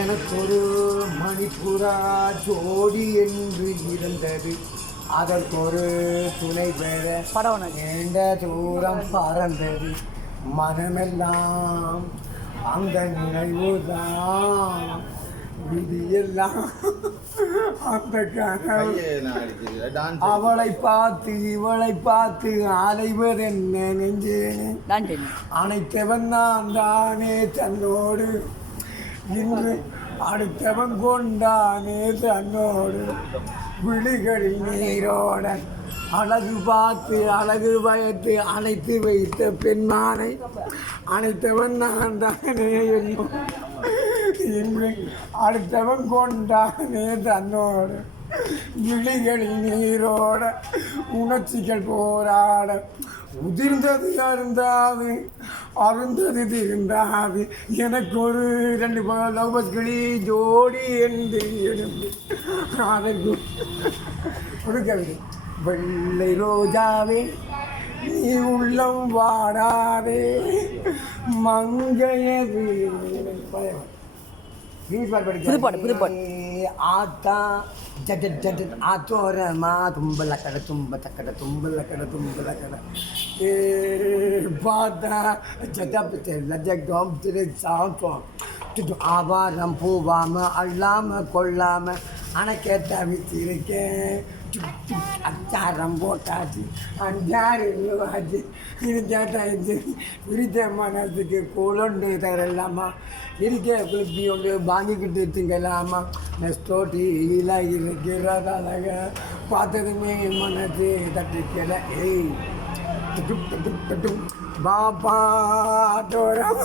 எனக்கு ஒரு மணிப்புறா ஜோடி என்று இருந்தது, அதற்கு ஒரு துணை பெற நீண்ட தூரம் பறந்தது. மனமெல்லாம் அந்த நினைவுதான், விதியெல்லாம் அந்த கனவு. அவளை பார்த்து இவளை பார்த்து அலைவதென்ன நெஞ்சே, அனைத்தவன் நான் தானே தன்னோடு, இன்று அடுத்தவன் கொண்டானே தன்னோடு. விழிகளில் நீரோட அழகு பார்த்து அழகு பயத்து அணைத்து வைத்த பெண்மானை அனைத்தவன் நான் தானே என்னும், இன்று அடுத்தவன் கொண்டானே தன்னோடு. விழிகளில் நீரோட உணர்ச்சிகள் போராட, உதிர்ந்தது அருந்தாது அருந்தது திருந்தாது. எனக்கு ஒரு 2 லவ் கிளி ஜோடி என்று எழுந்து அதற்கு ஒரு கவிதை. வெள்ளை ரோஜாவே நீ உள்ளம் வாடாதே, மங்கையது ஆத்தா ஜட் ஜட் ஆத்தோரமா தும்பல கடை தும்ப தக்கடை தும்பல கடை தும்பல கடை ஏ பார்த்தா ஜட்டப்பு லஜம் திரு சாத்தோம் சுட்டு ஆவாரம் பூவாமல் அல்லாமல் கொள்ளாமல் அணைக்கேட்ட வச்சிருக்கேன். அச்சாரம் போட்டாச்சு, அஞ்சாறு இது கேட்டாச்சு. விரித்த மனத்துக்கு குழண்டு தரலாமா, இருக்க குளிப்பி ஒன்று வாங்கிக்கிட்டு திங்கலாமா. நெஸ்டோட்டி இல்லை இருக்கிறதாக பார்த்ததுமே மனசு தட்டுக்கல. ஏய் பாப்பா தோரம்